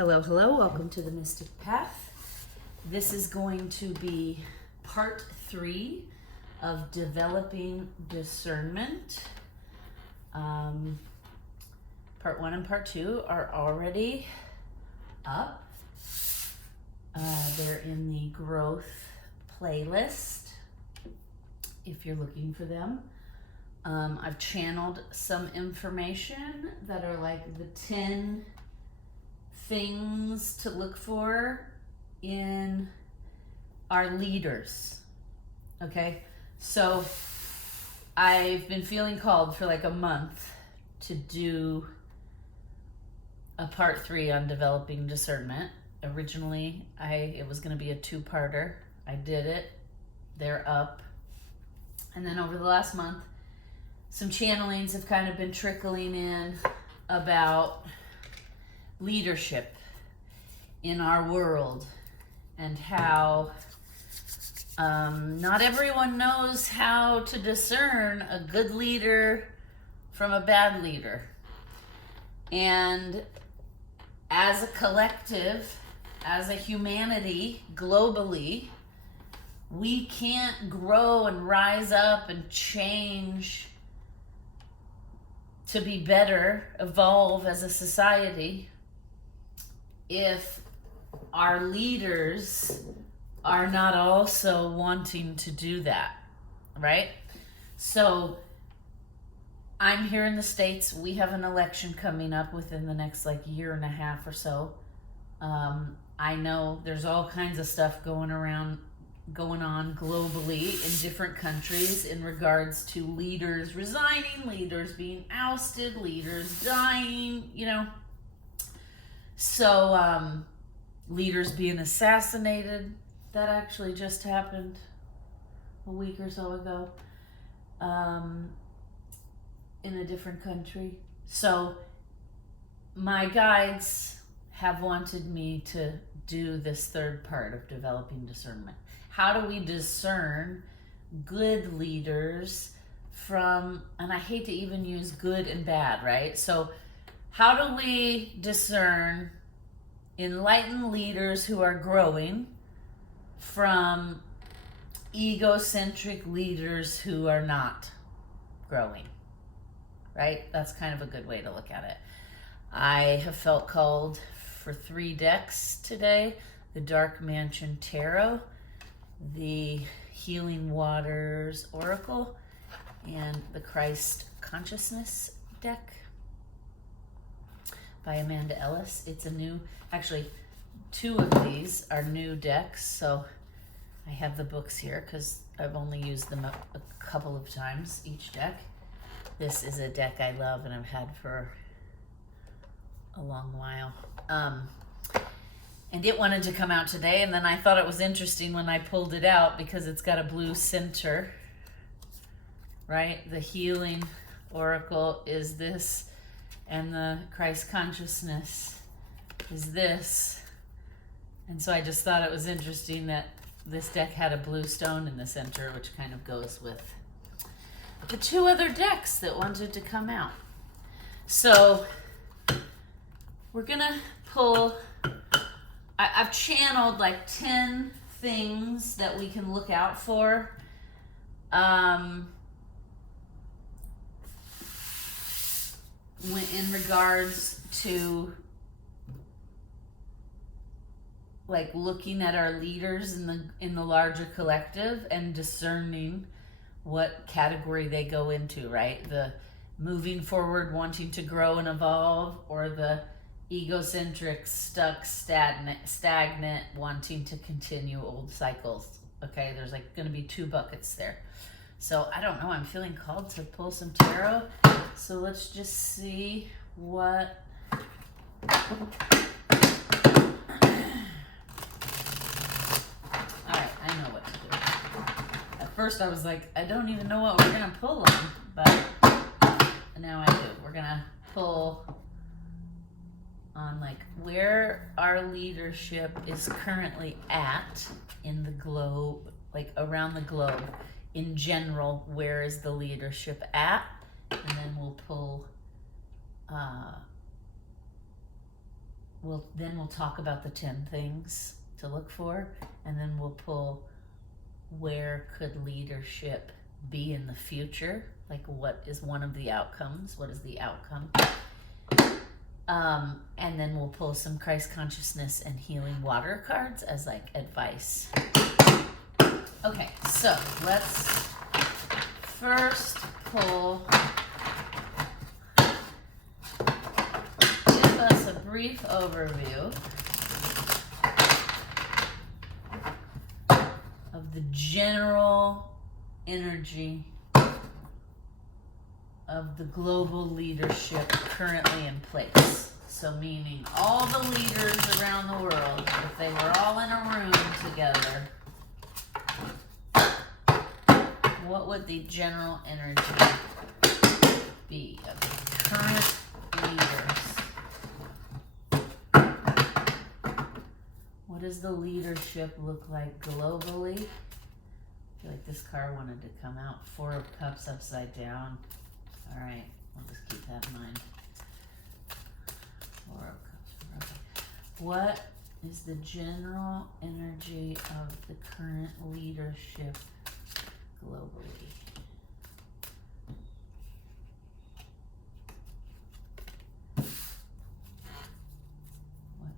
Hello, hello. Welcome to the Mystic Path. This is going to be part 3 of developing discernment. Part 1 and part 2 are already up. They're in the growth playlist if you're looking for them. I've channeled some information that are like the 10 things to look for in our leaders. Okay, so I've been feeling called for like a month to do a part 3 on developing discernment. Originally, it was going to be a 2-parter. I did it. They're up. And then over the last month, some channelings have kind of been trickling in about leadership in our world and how not everyone knows how to discern a good leader from a bad leader. And as a collective, as a humanity, globally, we can't grow and rise up and change to be better, evolve as a society, if our leaders are not also wanting to do that, right? So I'm here in the States. We have an election coming up within the next like year and a half or so. I know there's all kinds of stuff going on globally in different countries in regards to leaders resigning, leaders being ousted, leaders dying, So leaders being assassinated. That actually just happened a week or so ago in a different country. So my guides have wanted me to do this third part of developing discernment. How do we discern good leaders from, and I hate to even use good and bad, right? So how do we discern enlightened leaders who are growing from egocentric leaders who are not growing, right? That's kind of a good way to look at it. I have felt called for 3 decks today: the Dark Mansion Tarot, the Healing Waters Oracle, and the Christ Consciousness deck by Amanda Ellis. It's a new, actually 2 of these are new decks, so I have the books here because I've only used them a couple of times each deck. This is a deck I love and I've had for a long while. And it wanted to come out today, and then I thought it was interesting when I pulled it out because it's got a blue center, right? The Healing Oracle is this, and the Christ Consciousness is this. And so I just thought it was interesting that this deck had a blue stone in the center, which kind of goes with the 2 other decks that wanted to come out. So we're gonna pull, I've channeled like 10 things that we can look out for. In regards to like looking at our leaders in the larger collective and discerning what category they go into, right? The moving forward, wanting to grow and evolve, or the egocentric, stuck, stagnant, wanting to continue old cycles. Okay, there's like going to be 2 buckets there. So I don't know, I'm feeling called to pull some tarot. So let's just see what Alright, I know what to do. At first I was like, I don't even know what we're gonna pull on, but now I do. We're gonna pull on like where our leadership is currently at in the globe, like around the globe. In general, where is the leadership at? And then we'll pull we'll talk about the 10 things to look for, and then we'll pull where could leadership be in the future, like what is one of the outcomes, what is the outcome, and then we'll pull some Christ consciousness and healing water cards as like advice. Okay, so let's first pull, give us a brief overview of the general energy of the global leadership currently in place. So meaning all the leaders around the world, if they were all in a room together, what would the general energy be of the current leaders? What does the leadership look like globally? I feel like this card wanted to come out. 4 of Cups upside down. All right, I'll just keep that in mind. 4 of Cups. Okay. What is the general energy of the current leadership globally? What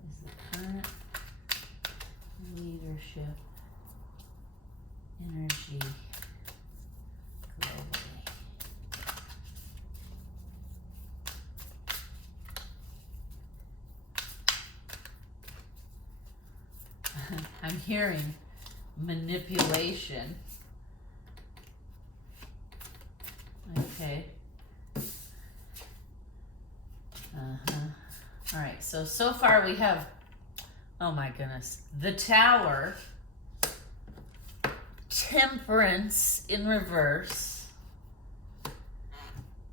is the current leadership energy globally? I'm hearing manipulation. Okay. All right, so far we have, oh my goodness, the Tower, Temperance in reverse.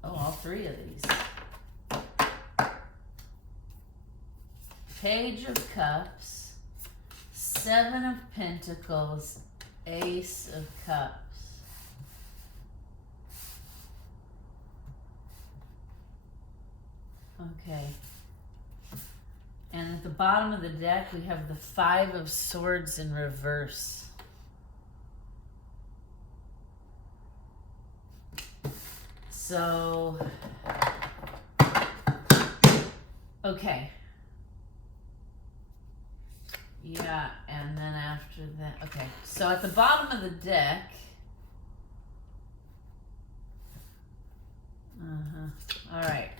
Oh, all 3 of these. Page of Cups, 7 of Pentacles, Ace of Cups. Okay. And at the bottom of the deck, we have the 5 of Swords in reverse. So, okay. Yeah, and then after that, okay. So at the bottom of the deck, all right.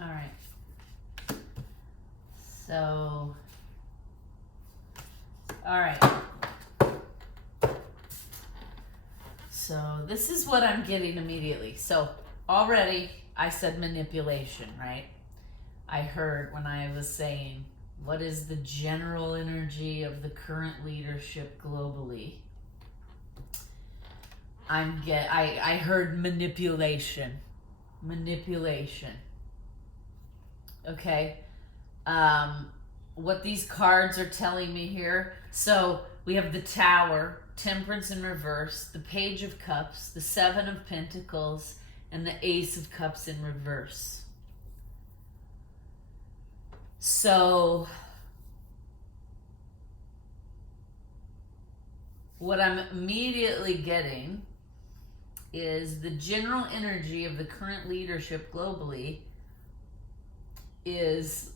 All right. So, all right. So this is what I'm getting immediately. So already I said manipulation, right? I heard when I was saying, what is the general energy of the current leadership globally? I heard manipulation. Manipulation. Okay. What these cards are telling me here. So we have the Tower, Temperance in reverse, the Page of Cups, the 7 of Pentacles, and the Ace of Cups in reverse. So what I'm immediately getting is the general energy of the current leadership globally is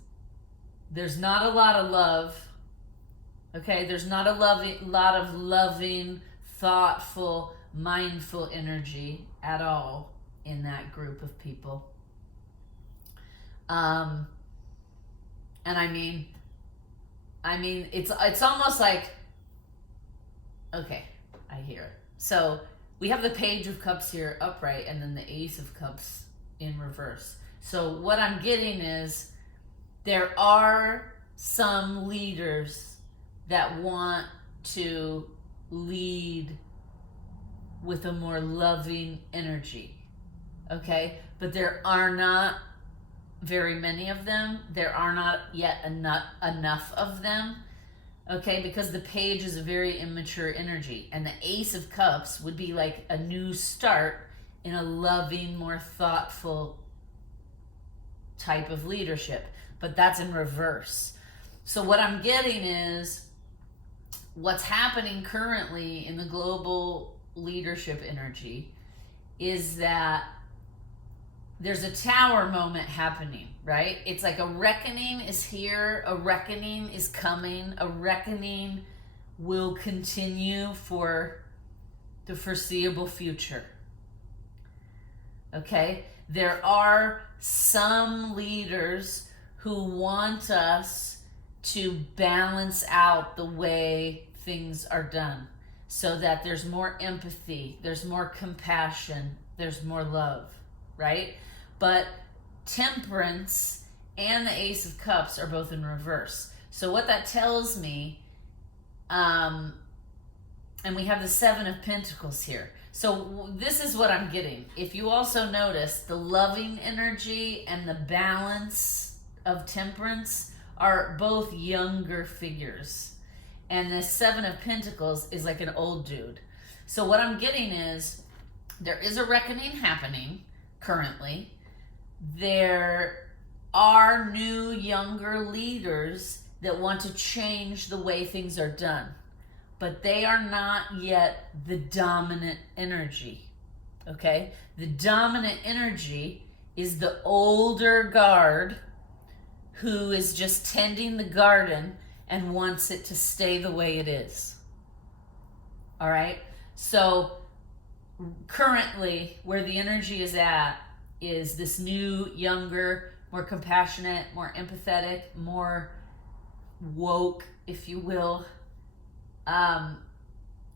there's not a lot of love. Okay, there's not a lot of loving, thoughtful, mindful energy at all in that group of people. And I mean, it's almost like, okay, I hear it. So we have the Page of Cups here upright, and then the Ace of Cups in reverse. So what I'm getting is there are some leaders that want to lead with a more loving energy, okay? But there are not very many of them. There are not yet enough of them. Okay, because the page is a very immature energy, and the Ace of Cups would be like a new start in a loving, more thoughtful type of leadership, but that's in reverse. So what I'm getting is what's happening currently in the global leadership energy is that there's a tower moment happening, right? It's like a reckoning is here, a reckoning is coming, a reckoning will continue for the foreseeable future. Okay? There are some leaders who want us to balance out the way things are done so that there's more empathy, there's more compassion, there's more love, right? But Temperance and the Ace of Cups are both in reverse. So what that tells me, and we have the Seven of Pentacles here. So this is what I'm getting. If you also notice, the loving energy and the balance of Temperance are both younger figures. And the Seven of Pentacles is like an old dude. So what I'm getting is there is a reckoning happening currently. There are new, younger leaders that want to change the way things are done, but they are not yet the dominant energy, okay? The dominant energy is the older guard who is just tending the garden and wants it to stay the way it is, all right? So currently, where the energy is at is this new, younger, more compassionate, more empathetic, more woke, if you will,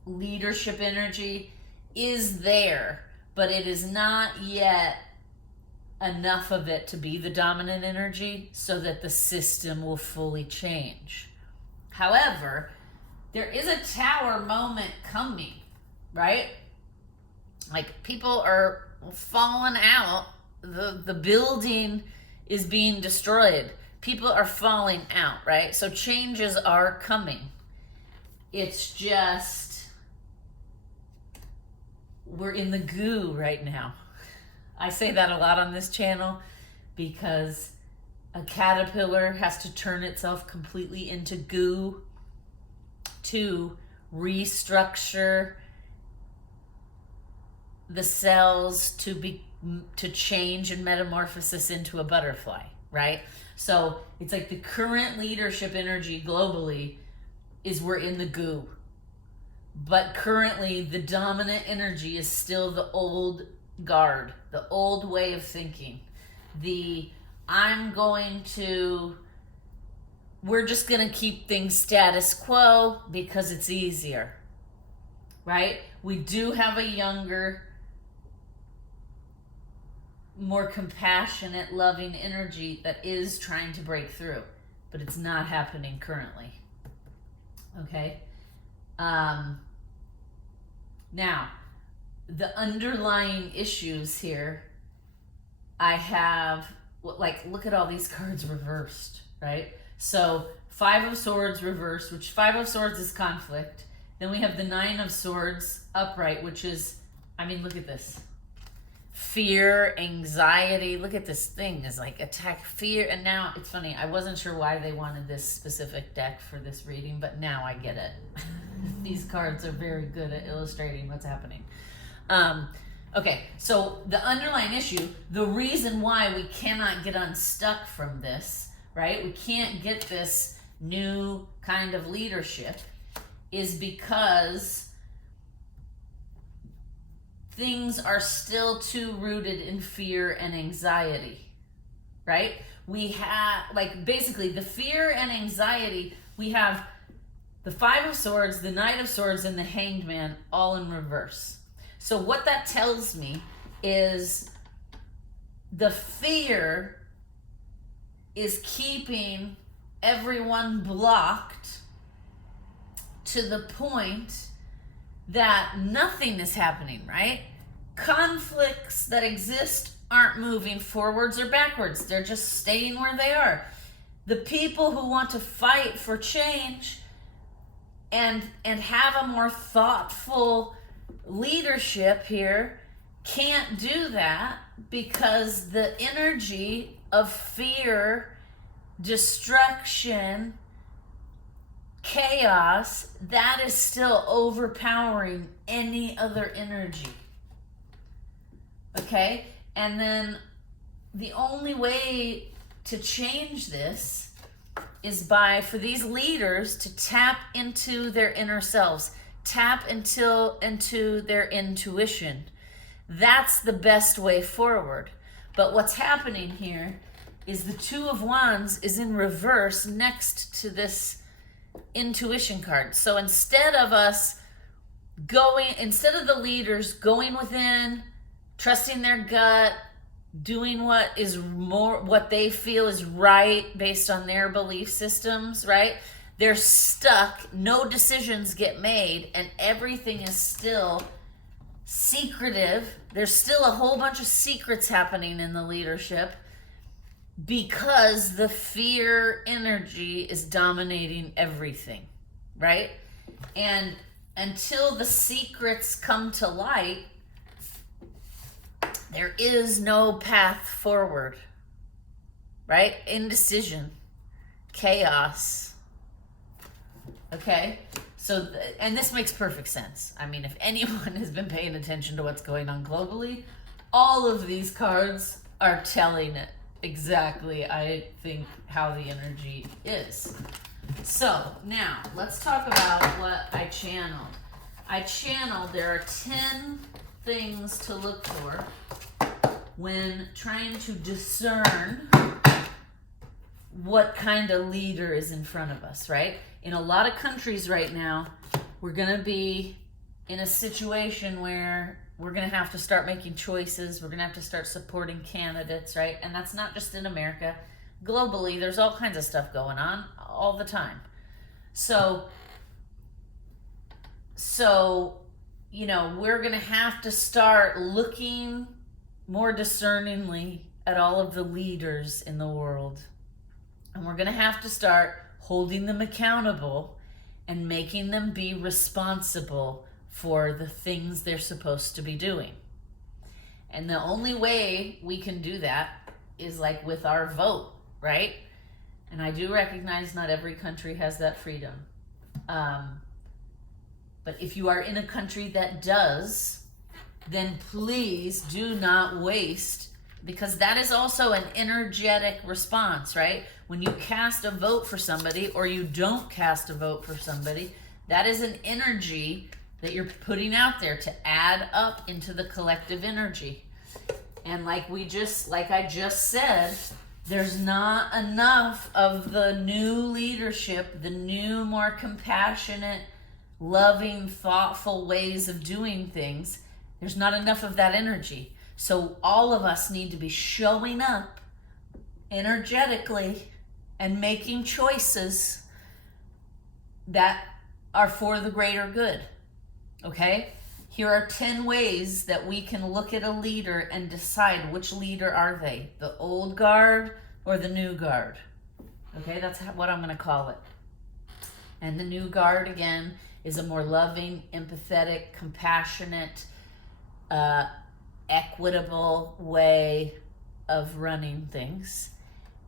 leadership energy is there, but it is not yet enough of it to be the dominant energy so that the system will fully change. However, there is a tower moment coming, right? Like people are falling out. The building is being destroyed. People are falling out, right? So changes are coming. It's just, we're in the goo right now. I say that a lot on this channel because a caterpillar has to turn itself completely into goo to restructure the cells to change and metamorphosis into a butterfly, right? So it's like the current leadership energy globally is we're in the goo. But currently the dominant energy is still the old guard, the old way of thinking. We're just going to keep things status quo because it's easier, right? We do have a younger, more compassionate, loving energy that is trying to break through, but it's not happening currently. Okay? Now, the underlying issues here, I have, look at all these cards reversed, right? So, Five of Swords reversed, which Five of Swords is conflict. Then we have the Nine of Swords upright, which is, look at this. Fear, anxiety. Look at this thing. It's like attack, fear. And now, it's funny, I wasn't sure why they wanted this specific deck for this reading, but now I get it. These cards are very good at illustrating what's happening. Okay, so the underlying issue, the reason why we cannot get unstuck from this, right? We can't get this new kind of leadership is because things are still too rooted in fear and anxiety, right? We have, basically the fear and anxiety, we have the Five of Swords, the Knight of Swords, and the Hanged Man all in reverse. So what that tells me is the fear is keeping everyone blocked to the point that nothing is happening, right? Conflicts that exist aren't moving forwards or backwards. They're just staying where they are. The people who want to fight for change and have a more thoughtful leadership here can't do that, because the energy of fear, destruction, chaos, that is still overpowering any other energy. Okay? And then the only way to change this is for these leaders to tap into their inner selves, tap into their intuition. That's the best way forward. But what's happening here is the Two of Wands is in reverse next to this intuition card. So instead of the leaders going within, trusting their gut, doing what they feel is right based on their belief systems, right? They're stuck, no decisions get made, and everything is still secretive. There's still a whole bunch of secrets happening in the leadership because the fear energy is dominating everything, right? And until the secrets come to light, there is no path forward, right? Indecision, chaos. Okay? So, and this makes perfect sense. I mean, if anyone has been paying attention to what's going on globally, all of these cards are telling it exactly, I think, how the energy is. So, now, let's talk about what I channeled. There are 10 things to look for when trying to discern what kind of leader is in front of us, right? In a lot of countries right now, we're going to be in a situation where we're going to have to start making choices. We're going to have to start supporting candidates, right? And that's not just in America. Globally, there's all kinds of stuff going on all the time. So we're going to have to start looking more discerningly at all of the leaders in the world. And we're going to have to start holding them accountable and making them be responsible for the things they're supposed to be doing. And the only way we can do that is like with our vote, right? And I do recognize not every country has that freedom. But if you are in a country that does, then please do not waste, because that is also an energetic response, right? When you cast a vote for somebody or you don't cast a vote for somebody, that is an energy that you're putting out there to add up into the collective energy. And like I just said, there's not enough of the new leadership, the new, more compassionate, loving, thoughtful ways of doing things. There's not enough of that energy. So all of us need to be showing up energetically and making choices that are for the greater good. Okay? Here are 10 ways that we can look at a leader and decide which leader are they, the old guard or the new guard. Okay, that's what I'm going to call it. And the new guard, again, is a more loving, empathetic, compassionate, equitable way of running things.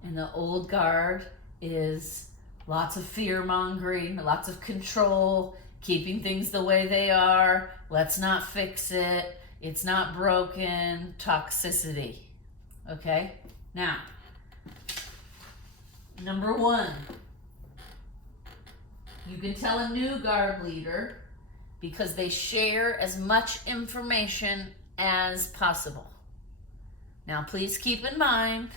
And the old guard is lots of fear-mongering, lots of control, keeping things the way they are, let's not fix it, it's not broken, toxicity. Okay? Now, number 1, you can tell a new guard leader because they share as much information as possible. Now, please keep in mind,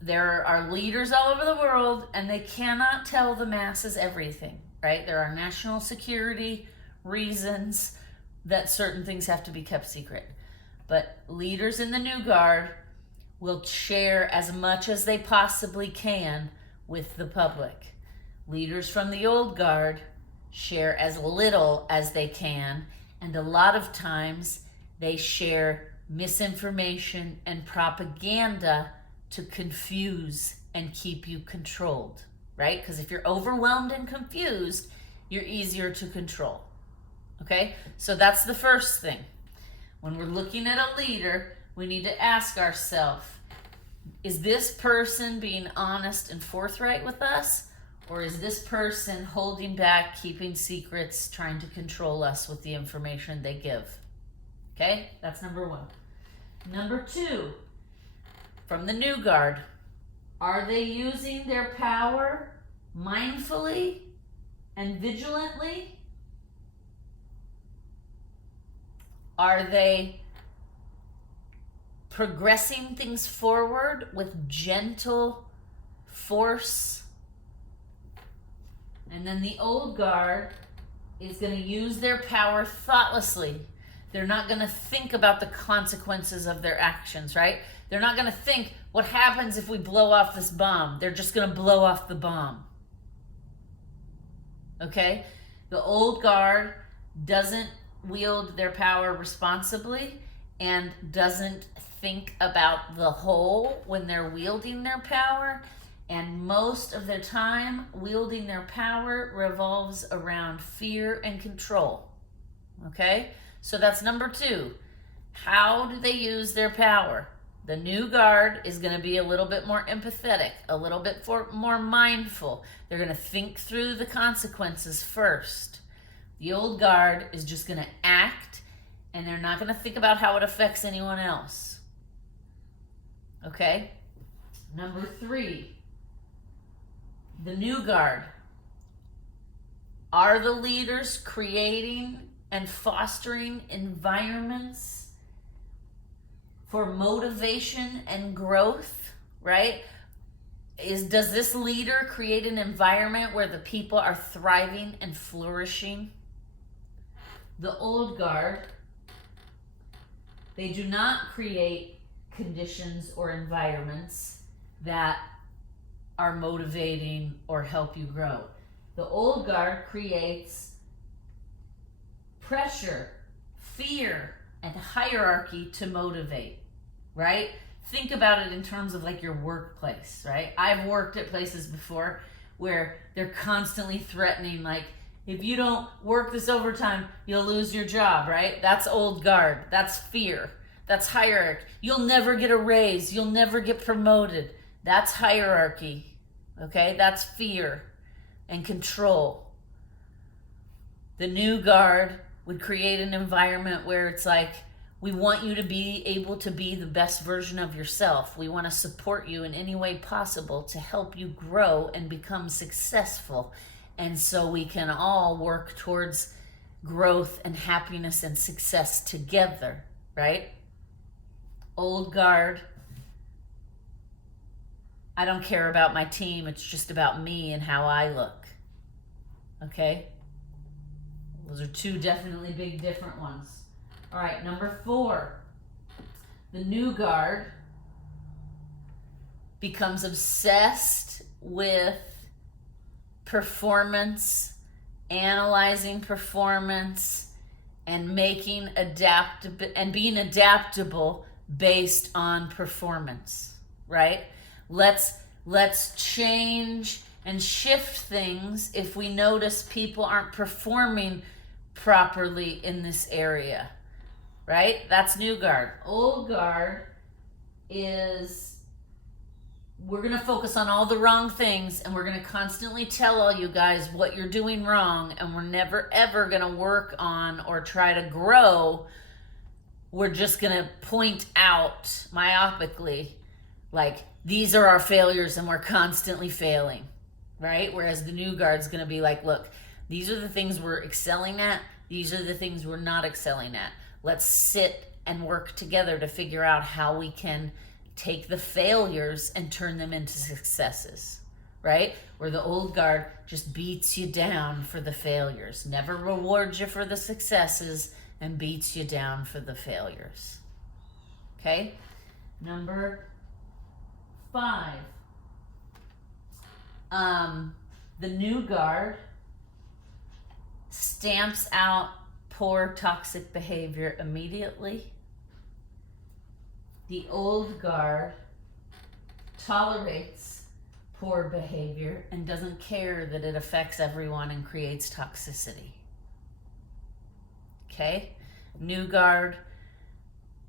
there are leaders all over the world and they cannot tell the masses everything, right? There are national security reasons that certain things have to be kept secret. But leaders in the new guard will share as much as they possibly can with the public. Leaders from the old guard share as little as they can, and a lot of times they share misinformation and propaganda to confuse and keep you controlled, right? Because if you're overwhelmed and confused, you're easier to control. Okay? So that's the first thing. When we're looking at a leader, we need to ask ourselves, is this person being honest and forthright with us? Or is this person holding back, keeping secrets, trying to control us with the information they give? Okay? That's number one. Number two, from the new guard, are they using their power mindfully and vigilantly? Are they progressing things forward with gentle force? And then the old guard is going to use their power thoughtlessly. They're not going to think about the consequences of their actions, right? They're not going to think, what happens if we blow off this bomb? They're just going to blow off the bomb. Okay? The old guard doesn't wield their power responsibly and doesn't think about the whole when they're wielding their power. And most of their time, wielding their power revolves around fear and control. Okay? So that's number two. How do they use their power? The new guard is going to be a little bit more empathetic, a little bit more mindful. They're going to think through the consequences first. The old guard is just going to act, and they're not going to think about how it affects anyone else. Okay? Number three, the new guard. Are the leaders creating and fostering environments for motivation and growth, right? Does this leader create an environment where the people are thriving and flourishing? The old guard, they do not create conditions or environments that are motivating or help you grow. The old guard creates pressure, fear, and hierarchy to motivate, right? Think about it in terms of like your workplace, right? I've worked at places before where they're constantly threatening, like, if you don't work this overtime, you'll lose your job, right? That's old guard. That's fear. That's hierarchy. You'll never get a raise. You'll never get promoted. That's hierarchy, okay? That's fear and control. The new guard would create an environment where it's like, we want you to be able to be the best version of yourself. We want to support you in any way possible to help you grow and become successful. And so we can all work towards growth and happiness and success together, right? Old guard, I don't care about my team. It's just about me and how I look. Okay? Those are two definitely big different ones. All right, number four. The new guard becomes obsessed with performance, analyzing performance, and being adaptable based on performance, right? Let's change and shift things if we notice people aren't performing properly in this area, right? That's new guard. Old guard is, we're going to focus on all the wrong things, and we're going to constantly tell all you guys what you're doing wrong, and we're never ever going to work on or try to grow. We're just going to point out myopically, like, these are our failures and we're constantly failing, right? Whereas the new guard's going to be like, look, these are the things we're excelling at. These are the things we're not excelling at. Let's sit and work together to figure out how we can take the failures and turn them into successes, right? Where the old guard just beats you down for the failures, never rewards you for the successes, and beats you down for the failures. Okay? Number 5. The new guard stamps out poor toxic behavior immediately. The old guard tolerates poor behavior and doesn't care that it affects everyone and creates toxicity. Okay? New guard,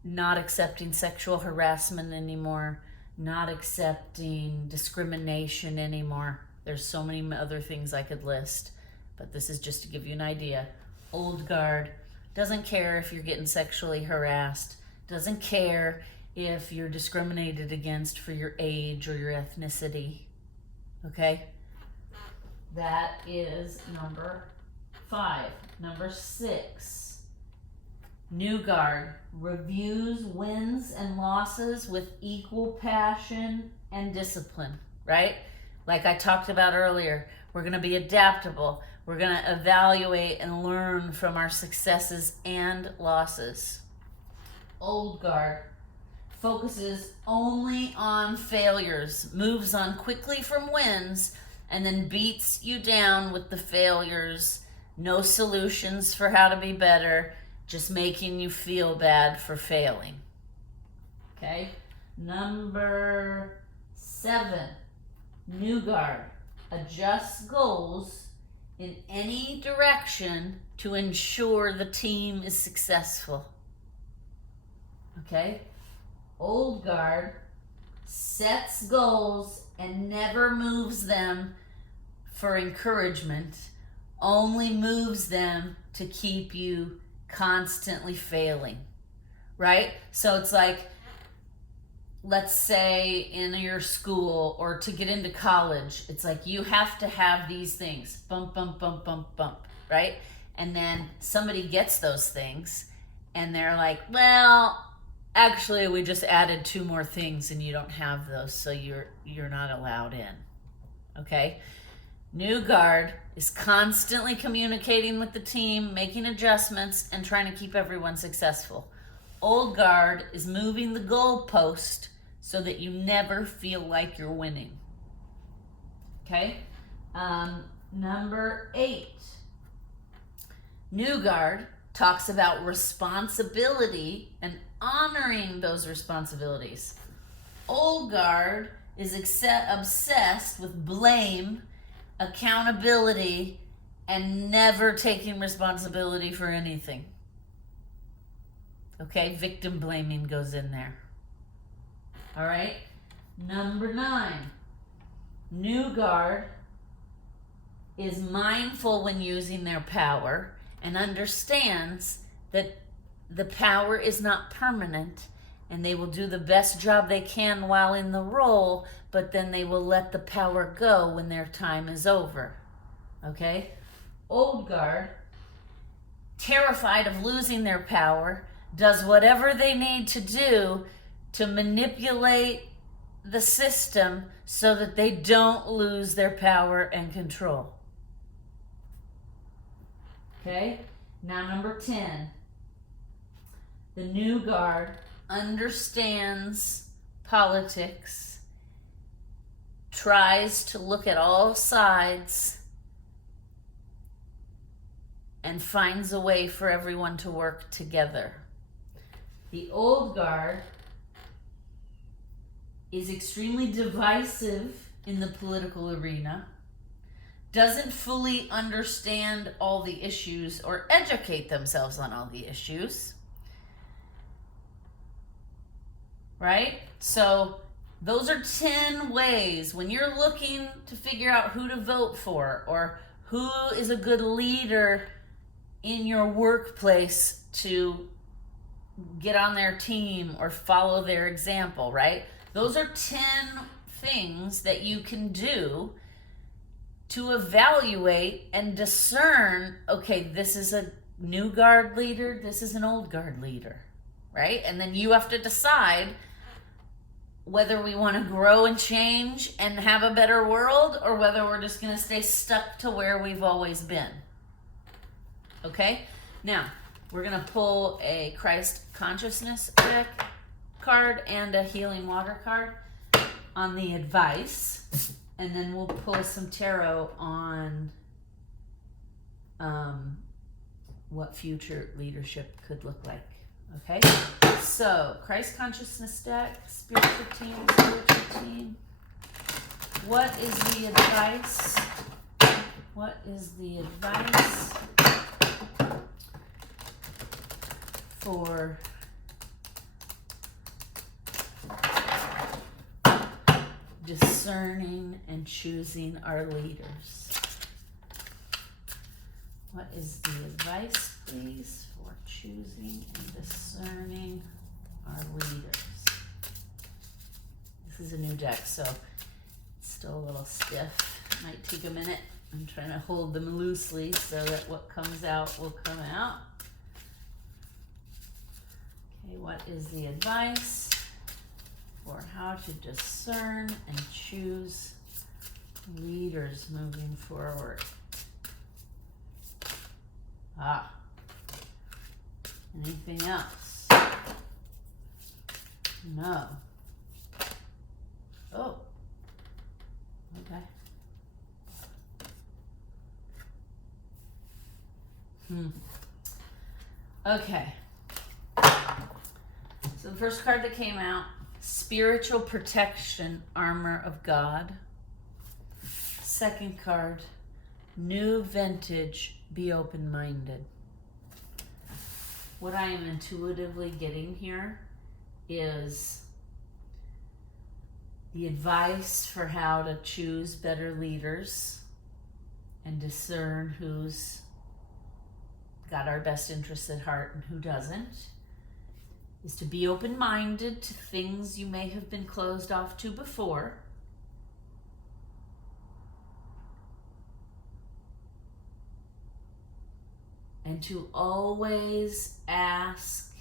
not accepting sexual harassment anymore, not accepting discrimination anymore. There's so many other things I could list, but this is just to give you an idea. Old guard doesn't care if you're getting sexually harassed, doesn't care if you're discriminated against for your age or your ethnicity. Okay? That is number 5. Number 6. New guard reviews wins and losses with equal passion and discipline, right? Like I talked about earlier, we're going to be adaptable. We're going to evaluate and learn from our successes and losses. Old guard focuses only on failures, moves on quickly from wins, and then beats you down with the failures. No solutions for how to be better, just making you feel bad for failing. Okay? Number 7, new guard adjusts goals in any direction to ensure the team is successful. Okay? Old guard sets goals and never moves them for encouragement, only moves them to keep you constantly failing, right? So it's like, let's say in your school or to get into college, it's like you have to have these things, bump, bump, bump, bump, bump, right? And then somebody gets those things and they're like, well, actually we just added 2 more things and you don't have those, so you're not allowed in. Okay? New guard is constantly communicating with the team, making adjustments, and trying to keep everyone successful. Old guard is moving the goalpost so that you never feel like you're winning. Okay? Number 8. New guard talks about responsibility and honoring those responsibilities. Old guard is obsessed with blame, accountability, and never taking responsibility for anything. Okay, victim blaming goes in there. All right, number 9. New guard is mindful when using their power and understands that the power is not permanent and they will do the best job they can while in the role, but then they will let the power go when their time is over. Okay? Old guard, terrified of losing their power, does whatever they need to do to manipulate the system so that they don't lose their power and control. Okay? Now number 10. The new guard understands politics, tries to look at all sides, and finds a way for everyone to work together. The old guard is extremely divisive in the political arena, doesn't fully understand all the issues or educate themselves on all the issues, right? So those are 10 ways when you're looking to figure out who to vote for or who is a good leader in your workplace to get on their team or follow their example, right? Those are 10 things that you can do to evaluate and discern, okay, this is a new guard leader, this is an old guard leader, right? And then you have to decide whether we want to grow and change and have a better world or whether we're just going to stay stuck to where we've always been. Okay? Now, we're going to pull a Christ consciousness deck card and a healing water card on the advice, and then we'll pull some tarot on what future leadership could look like. Okay? So, Christ consciousness deck, spiritual team, What is the advice? What is the advice for discerning and choosing our leaders? What is the advice, please, for choosing and discerning our leaders? This is a new deck, so it's still a little stiff. Might take a minute. I'm trying to hold them loosely so that what comes out will come out. Okay, what is the advice for how to discern and choose leaders moving forward? Anything else? No. Oh. Okay. Okay. So the first card that came out, Spiritual Protection, Armor of God. Second card, New Vintage, Be Open-Minded. What I am intuitively getting here is the advice for how to choose better leaders and discern who's got our best interests at heart and who doesn't, is to be open-minded to things you may have been closed off to before. And to always ask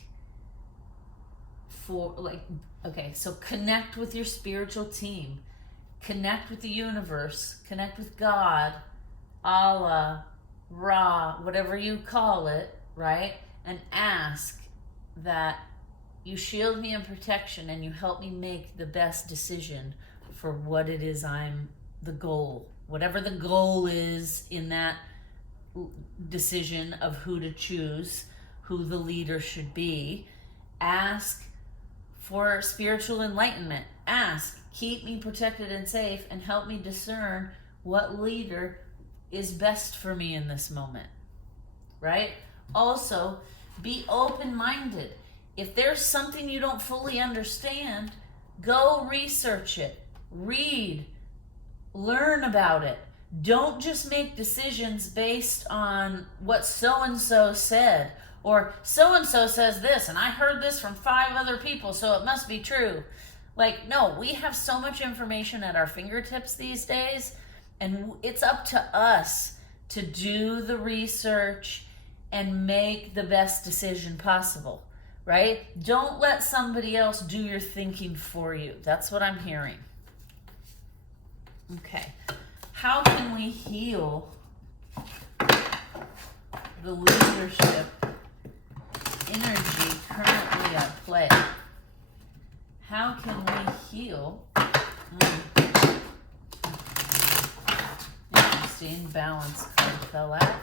for, so connect with your spiritual team, connect with the universe, connect with God, Allah, Ra, whatever you call it, right? And ask that you shield me in protection and you help me make the best decision for what it is the goal. Whatever the goal is in that decision of who to choose, who the leader should be. Ask for spiritual enlightenment. Ask, keep me protected and safe and help me discern what leader is best for me in this moment, right? Also, be open-minded. If there's something you don't fully understand, go research it, read, learn about it. Don't just make decisions based on what so-and-so said, or so-and-so says this, and I heard this from 5 other people, so it must be true. No, we have so much information at our fingertips these days, and it's up to us to do the research and make the best decision possible, right? Don't let somebody else do your thinking for you. That's what I'm hearing. Okay. How can we heal the leadership energy currently at play? How can we heal? Interesting, balance card fell out.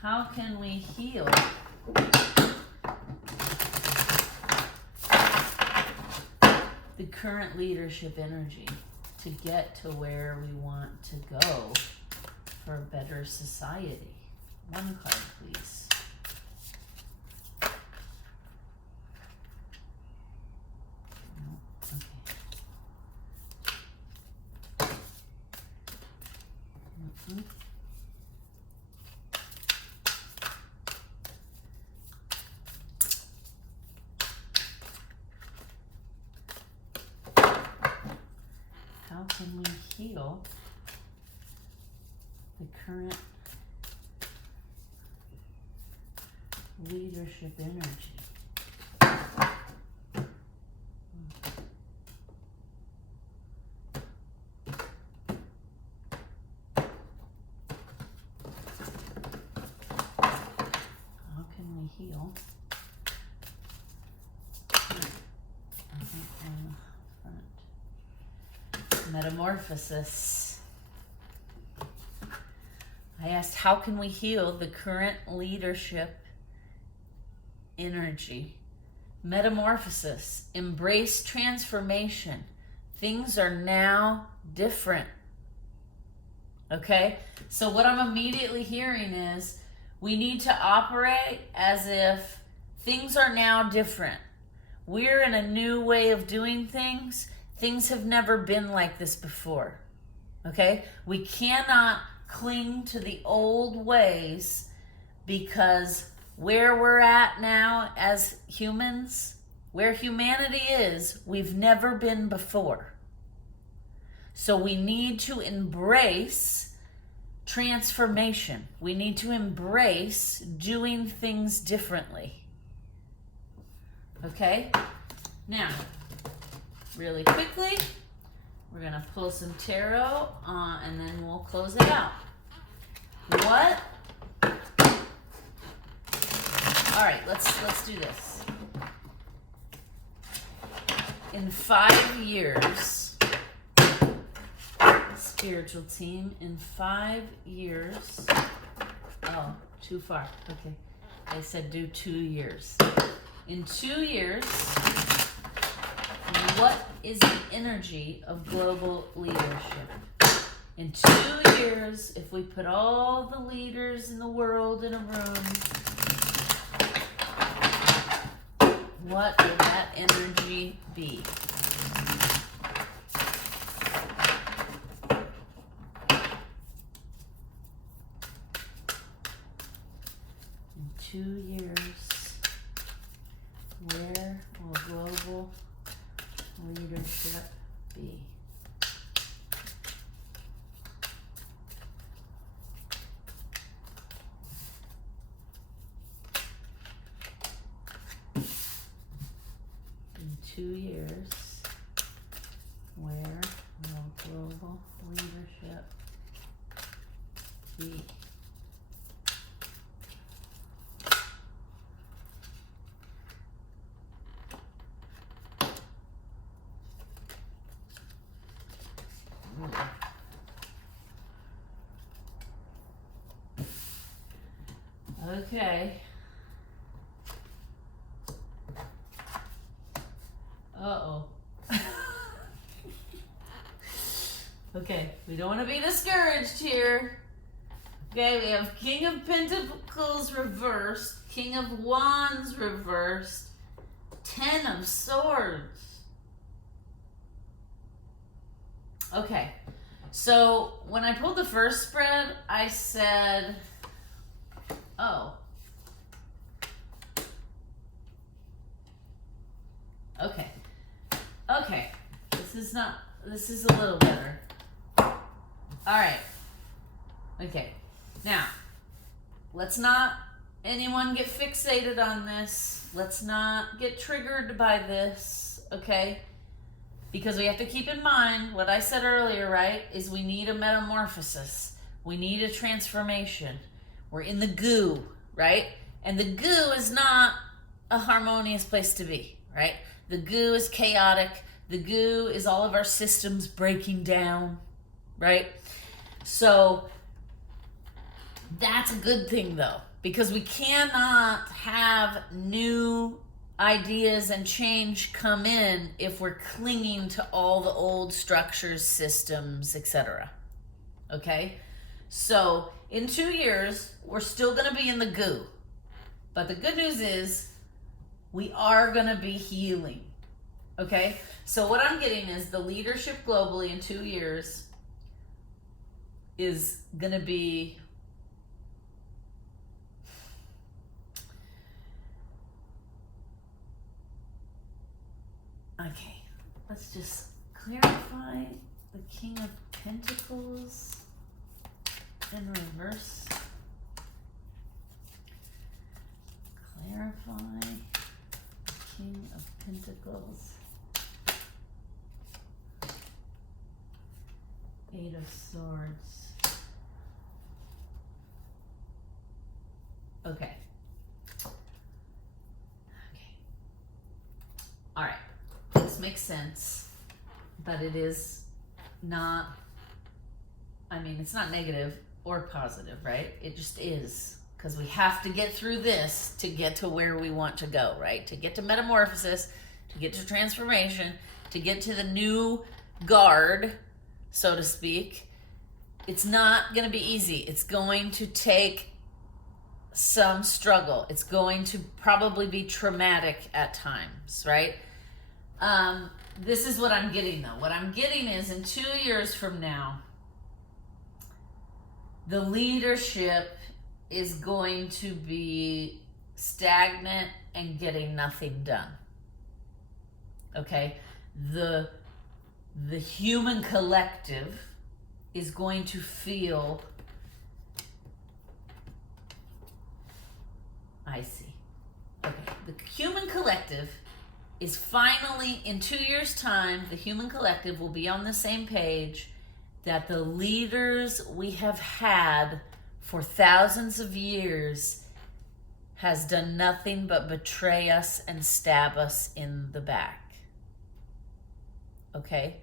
How can we heal the current leadership energy to get to where we want to go for a better society? One card, please. Okay. How can we heal the current leadership energy? How can we heal? Metamorphosis. I asked, how can we heal the current leadership energy? Metamorphosis. Embrace transformation. Things are now different. Okay? So what I'm immediately hearing is we need to operate as if things are now different. We're in a new way of doing things. Things have never been like this before. Okay? We cannot cling to the old ways, because where we're at now as humans, where humanity is, we've never been before. So we need to embrace transformation. We need to embrace doing things differently. Okay? Now, really quickly, we're going to pull some tarot and then we'll close it out. What? All right, let's do this. In 5 years, spiritual team, in 5 years, oh, too far. Okay, I said do 2 years. In 2 years, what is the energy of global leadership? In 2 years, if we put all the leaders in the world in a room, what will that energy be? In 2 years, where will global leadership be? In 2 years, where will global leadership be? Okay. Uh-oh. Okay, we don't want to be discouraged here. Okay, we have King of Pentacles reversed, King of Wands reversed, 10 of Swords. Okay, so when I pulled the first spread, I said, oh. Okay. Okay. This is a little better. All right. Okay. Now, let's not anyone get fixated on this. Let's not get triggered by this, okay? Because we have to keep in mind what I said earlier, right? Is we need a metamorphosis. We need a transformation. We're in the goo, right? And the goo is not a harmonious place to be, right? The goo is chaotic. The goo is all of our systems breaking down, right? So that's a good thing, though, because we cannot have new ideas and change come in if we're clinging to all the old structures, systems, etc. Okay? So in 2 years, we're still going to be in the goo. But the good news is we are going to be healing. Okay? So what I'm getting is the leadership globally in 2 years is going to be okay. Let's just clarify the King of Pentacles in reverse. Clarify the King of Pentacles. 8 of Swords. Okay. Okay. All right. This makes sense, but it is not, I mean, it's not negative or positive, right? It just is, because we have to get through this to get to where we want to go, right? To get to metamorphosis, to get to transformation, to get to the new guard, so to speak, it's not going to be easy. It's going to take some struggle. It's going to probably be traumatic at times, right? This is what I'm getting, though. What I'm getting is in 2 years from now, the leadership is going to be stagnant and getting nothing done. Okay? The human collective is going to feel, I see. Okay. The human collective is finally, in 2 years' time, the human collective will be on the same page that the leaders we have had for thousands of years has done nothing but betray us and stab us in the back. Okay?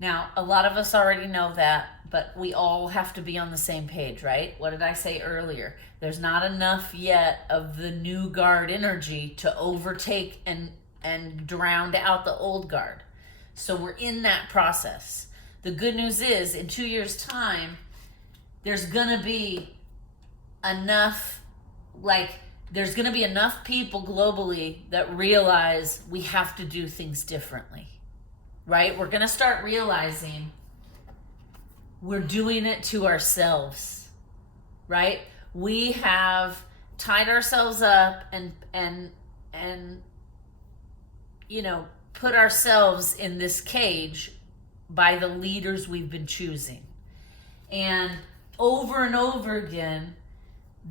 Now, a lot of us already know that, but we all have to be on the same page, right? What did I say earlier? There's not enough yet of the new guard energy to overtake and drown out the old guard. So we're in that process. The good news is, in 2 years' time, there's gonna be enough, there's gonna be enough people globally that realize we have to do things differently, right? We're gonna start realizing we're doing it to ourselves, right? We have tied ourselves up and put ourselves in this cage by the leaders we've been choosing. And over again,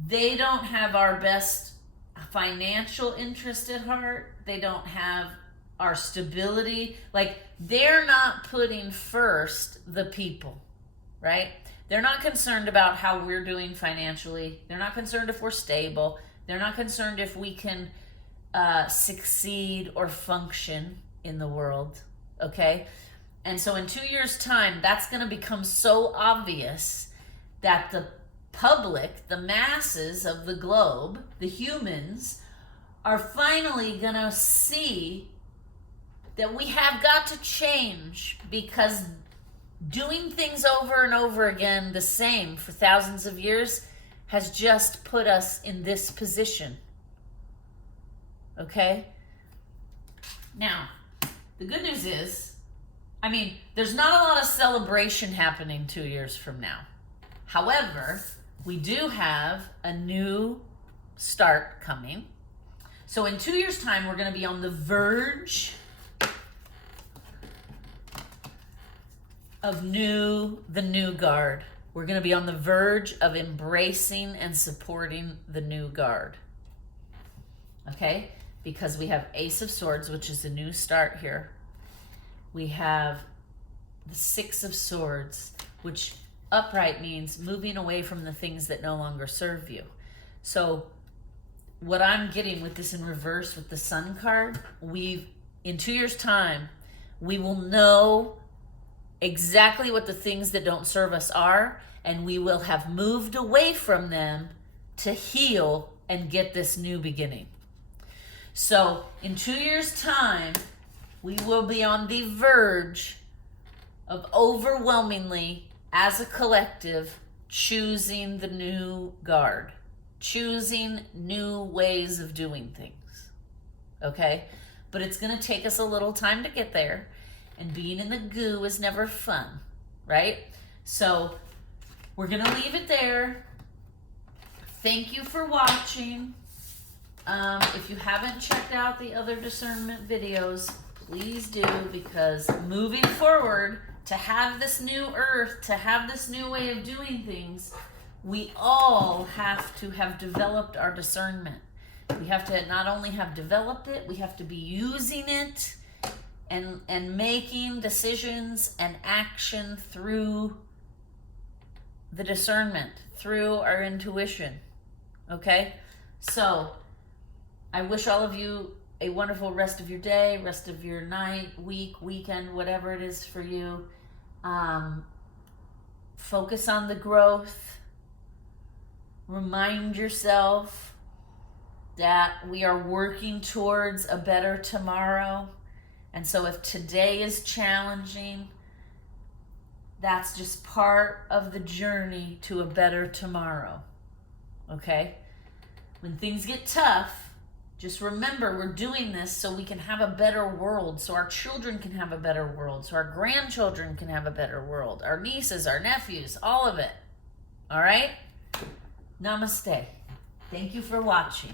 they don't have our best financial interest at heart. They don't have our stability. They're not putting first the people, right? They're not concerned about how we're doing financially. They're not concerned if we're stable. They're not concerned if we can succeed or function in the world, okay? And so in 2 years' time, that's going to become so obvious that the public, the masses of the globe, the humans, are finally going to see that we have got to change, because doing things over and over again the same for thousands of years has just put us in this position. Okay? Now, the good news is, there's not a lot of celebration happening 2 years from now. However, we do have a new start coming. So in 2 years' time, we're going to be on the verge of the new guard. We're going to be on the verge of embracing and supporting the new guard. Okay? Because we have Ace of Swords, which is a new start here. We have the Six of Swords, which upright means moving away from the things that no longer serve you. So what I'm getting with this in reverse with the Sun card, in 2 years' time, we will know exactly what the things that don't serve us are, and we will have moved away from them to heal and get this new beginning. So in 2 years' time, we will be on the verge of overwhelmingly, as a collective, choosing the new guard, choosing new ways of doing things. Okay? But it's going to take us a little time to get there, and being in the goo is never fun, right? So we're going to leave it there. Thank you for watching. If you haven't checked out the other discernment videos, please do, because moving forward, to have this new earth, to have this new way of doing things, we all have to have developed our discernment. We have to not only have developed it, we have to be using it and making decisions and action through the discernment, through our intuition. Okay? So I wish all of you a wonderful rest of your day, rest of your night, week, weekend, whatever it is for you. Focus on the growth. Remind yourself that we are working towards a better tomorrow. And so if today is challenging, that's just part of the journey to a better tomorrow. Okay? When things get tough, just remember we're doing this so we can have a better world, so our children can have a better world, so our grandchildren can have a better world, our nieces, our nephews, all of it. All right? Namaste. Thank you for watching.